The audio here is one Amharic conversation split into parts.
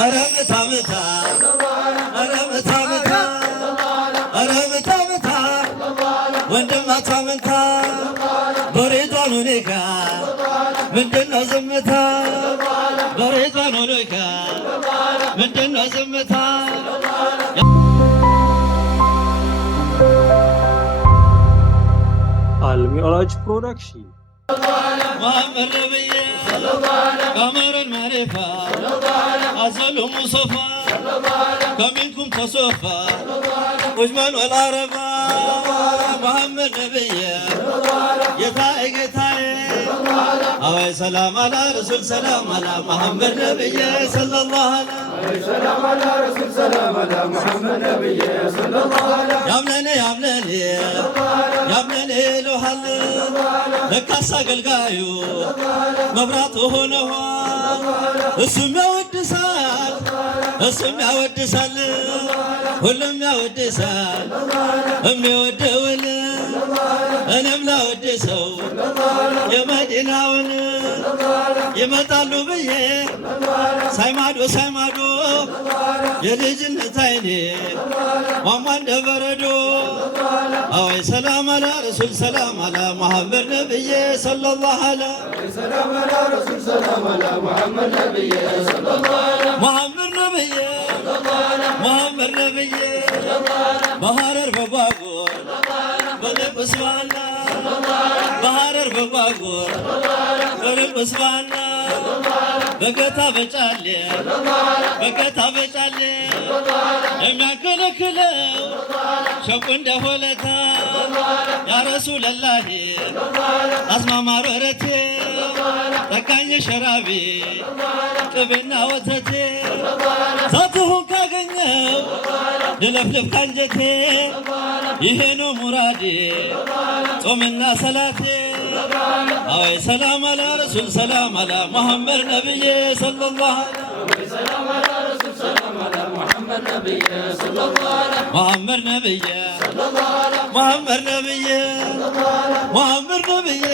ኧረ ምታ ምታ ኧረ ምታ ምታ ኧረ ምታ ምታ ወንድም አታመንታ በሬቷን ሁኔካ ምንድነው ዝምታ በሬቷን ሁኔካ ምንድነው ዝምታ አልሚራጅ ፕሮዳክሽን محمد نبي قمر المعرفة أزل مصطفى كمنكم تصفى وجمال والعربة محمد نبي يتاي يتاي أوي سلام على رسول سلام على محمد نبي صلى الله عليه سلام على رسول سلام على محمد نبي صلى الله عليه يا منني لو حل لكاس قلقايو مبرات هنا اسم يودسال ሁሉም ያወድሳል የሚወደውን እኔም ላወድሰው የመዲናውን ይመጣሉ ብዬ ሳይማዶ የልጅነት አይኔ ማማ እንደ በረዶ አወይ ሰላም አላ ረሱል ሰላም አላ ሙሐመድ ነብዬ ሰለላሁ ዐለይሂ ሰላም አላ ረሱል ሰላም አላ ሙሐመድ ነብዬ ሰለላሁ ዐለይሂ ሙሐመድ ነብዬ محمد نبي بهارر بباغور بلبس وانا بهارر بباغور بلبس وانا بقتا بچالي የሚያከለክለው ሸቁ እንደሆለታ ያ ረሱል አላህ አስማማር ወረቴ ጠቃኝ ሸራቢ ቅቤና ወተቴ ዛትሁን ካገኘው ልለፍልፍ ካንጀቴ ይሄ ነው ሙራዴ ጾምና ሰላቴ አይ ሰላም አላ ረሱል ሰላም አላ ሙሐመድ ነብዬ ሰለላሁ ዐለይሂ ሰላም አላ ረሱል ሰላም አላ ሙሐመድ ነብዬ ሰለላሁ ዐለይሂ ሙሐመድ ነብዬ ሙሐመድ ነብዬ ሙሐመድ ነብዬ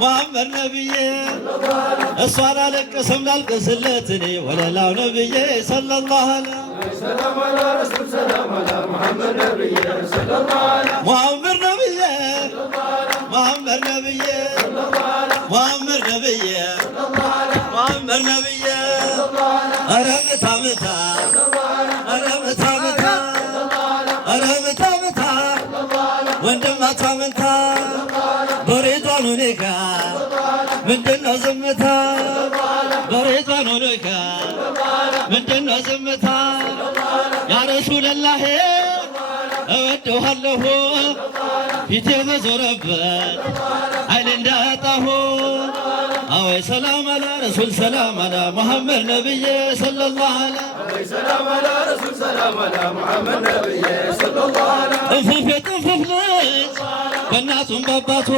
ሙሐመድ ነብዬ እሷ አላለቅስም ላልቅስለት እኔ ወለላው ነብዬ ሰለላሁ ዐለይሂ ሰላም አላ ረሱል ሰላም አላ ሙሐመድ ነብዬ ሰለላሁ ዐለይሂ ሙሐመድ ነብዬ ሙሐመድ ነብዬ ሙሐመድ ነብዬ ሙሐመድ ነብዬ ኧረ ምታ ምታ ኧረ ምታ ምታ ኧረ ምታ ምታ ወንድም አታመንታ በሬቷን ሁኔካ ምንድነው ዝምታ በሬቷን ሁኔካ ምንድነው ዝምታ ያ ረሱለላህ እወድሃለሁ ፊቴ በዞረበት አይን እንዳያጣሁ አወይ ሰላም አላ ረሱል ሰላም አላ ሙሐመድ ነብዬ ሰለላሁ ዐለይሂ ሰላም አላ ረሱል ሰላም አላ ሙሐመድ ነብዬ ሰለላሁ ዐለይሂ ጥፍፍ ልጅ በእናቱም በአባቱ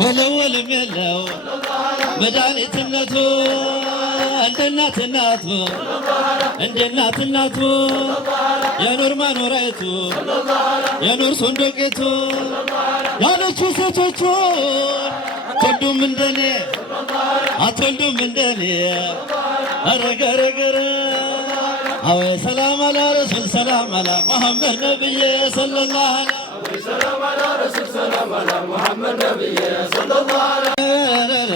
ወለወልም የለው መድኃኒትነቱ እንደ እናትነቱ የኑር መኖሪያቱ የኑር ሱንዱቂቱ ያለችው ሴቶቹን አትወልዱም እንደኔ አትወልዱም እንደኔ አረገረገረ አወይ ሰላም አላ ረሱል ሰላም አላ ሙሐመድ ነብዬ ሰለላሁ ዐለይሂ ሰላም አላ ረሱል ሰላም አላ ሙሐመድ ነብዬ ሰለላሁ ዐለይሂ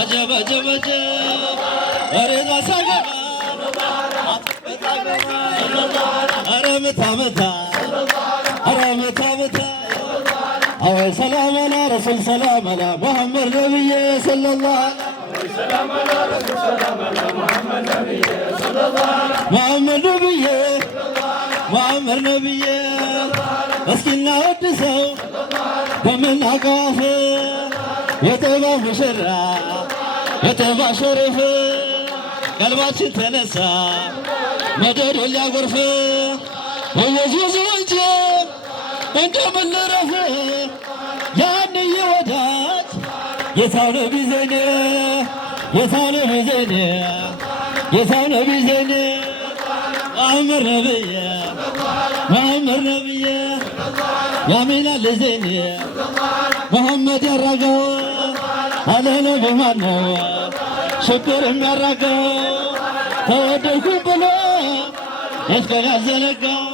አጀበ ጀበጀ ወሬዛ ሳገባ ኧረ ምታ ምታ ኧረ ምታ ምታ አወይ ሰላም አላ ረሱል ሰላም አላ ሙሐመድ ነብዬ ሰለላሁ ዐለይሂ ሰላም አላ ረሱል ሰላም አላ ሙሐመድ ነብዬ ሰለላሁ ዐለይሂ ሙሐመድ ነብዬ ሙሐመድ ነብዬ እስኪ እናወድሰው በምናውቀው አፍ የጠባ ሙሽራ የጠባ ሸሪፍ ቀልባችን ተነሳ መደዶ ሊያጎርፍ ወየዙዙ እንጂ እንደምን ልረፍ ያንዬ ወዳጅ የታው ነቢ ዘይኔ የታው ነቢ ዘይኔ የታው ነቢ ዘይኔ ሙሐመድ ነብዬ ሙሐመድ ነብዬ ያሚና ለዘይኔ ሙሐመድ ያረገው አለ ነቢ ማነው ችግር የሚያራገው ተወደድኩ ብሎ መስቀል ያዘነጋው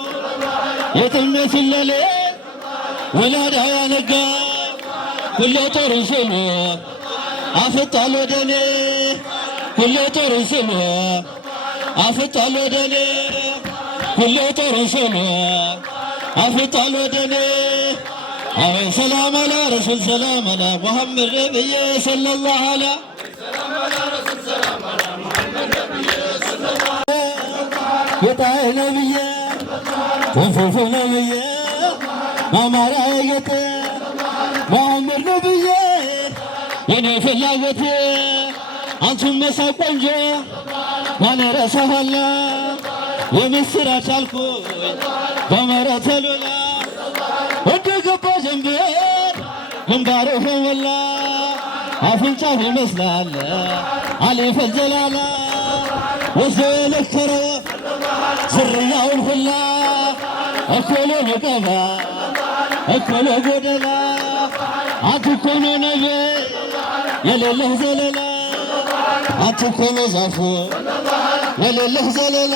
የጥሜቱን ሌሊት ወላዳ ያነጋ ሁሌ ጦሩን ስሎ አፍጧል ወደኔ ሁሌ ጦሩን ስሎ አፍጧል ወደኔ ሁሌ ጦሩን ስሎ አፍጧል ወደኔ አሁን ሰላም አላ ረሱል ሰላም አላ ሙሐመድ ነብዬ ሰለላሁ ዐላ ጌታዬ ነብዬ ወንፎፎ ነብዬ ማማራ ጌጤ ሙሐመድ ነብዬ የኔ ፍላጎቴ አንቱን መሳይ ቆንጆ ማን ረሳኋላ የምስራች አልኩኝ በመሬት ሉላ እንደገባ ጀንበር ግንባሩ ፈወላ አፍንጫው ይመስላል አሊፈል ጀላላ ወስዶ የነከረው ዝርያውን ሁላ እኮሎ ነቀባ እኮሎ ጎደላ አትኮኖ ነቤ የሌለህ ዘለላ አትኮኖ ዛፉ የሌለህ ዘለላ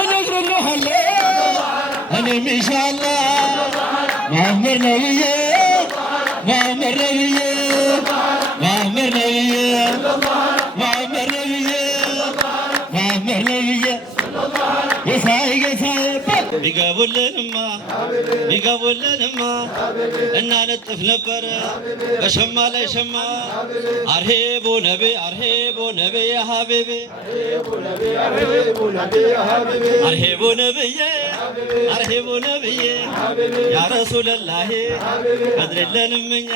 እነግርልሃለሁ እኔም ኢንሻአላህ ሙሐመድ ነብዬ ሙሐመድ ነብዬ ሙሐመድ ነብዬ ሙሐመድ ነብዬ ሙሐመድ ነብዬ ጌታዬ ጌታዬ ቢገቡልንማ እናነጥፍ ነበረ በሸማ ላይ ሸማ አርሄቦ ነቤ ያ ሀቢቤ አርሄቦ ነብዬ ያ ረሱለላሂ ቀድርለንም እኛ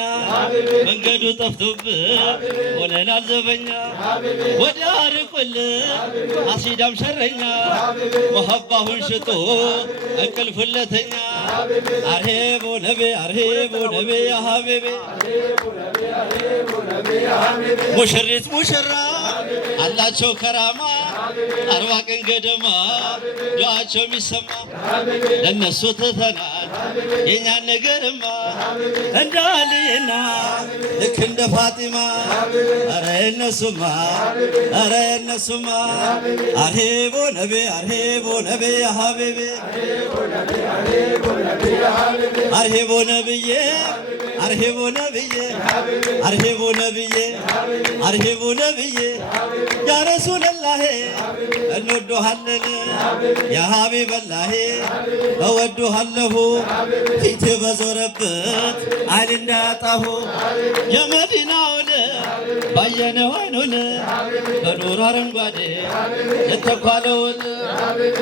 መንገዱ ጠፍቶብን ሆነናል ዘበኛ ወዲያ ርቁልን አሲዳም ሸረኛ መሀባሁን ሽጦ እንቅልፍለተኛ አርሄቦ ነቤ ያ ሀቢቤ ሙሽሪት ሙሽራ አላቸው ከራማ 40 ቀን ገደማ ዱዓቸው የሚሰማ ለነሱ ትተናል የኛን ነገርማ እንደ አልይና ልክ እንደ ፋጢማ አረ የነሱማ አርሄቦ ነቤ ያ ሀቢቤ አርሄቦ ነብዬ ያ ረሱለላሂ እንወድሃለን ያ ሀቢበላሂ እወድሃለሁ ፊቴ በዞረበት አይን እንዳያጣሁ የመዲናውን ባየነው አይኑን በኑር አረንጓዴ የተኳለውን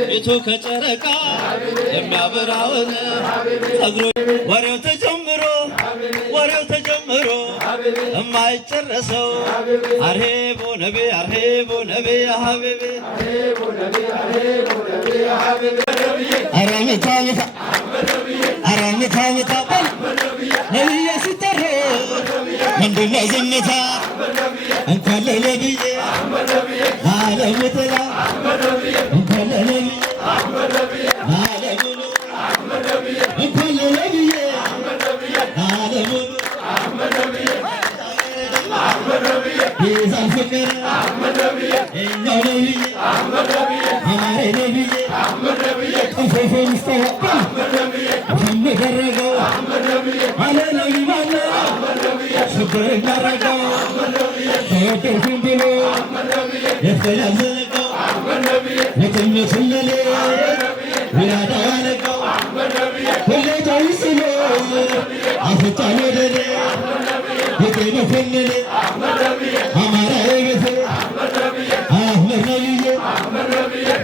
ፊቱ ከጨረቃ የሚያበራውን ጸጉሩ ወሬው ተጀምሮ እማይጨረሰው አርሄቦ ነቤ ያ ሀቢቤ አራምታ በል ነብዬ ሲጠራ ምንድነው ዝምታ እንኳን ለነብዬ ለዓለሙ ጥላ እንኳን ለነብዬ ለዓለሙ እንኳን ለነብዬ ለዓለሙ ይዛል ፍቅር እኛው ነብዬ አማሬ ነብዬ ጠንፎፎ ሚስተዋበል የምደረገው አለ ነቢ ማለ ሽብር እንዳረገው ተወደድኩኝ ብሎ የተያዘለቀው የትምቱን ሌሊት ውላዳ ያነቀው ሁሌ ተይስሎ አፍጧል ወደኔ ጌጤ መኮንን አማራ ጌቴ አህመድ ነብዬ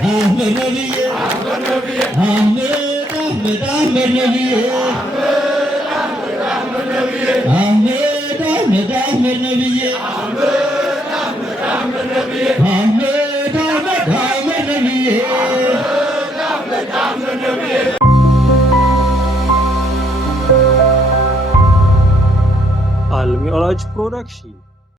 አህመድ ነብዬ Al Miraj Production.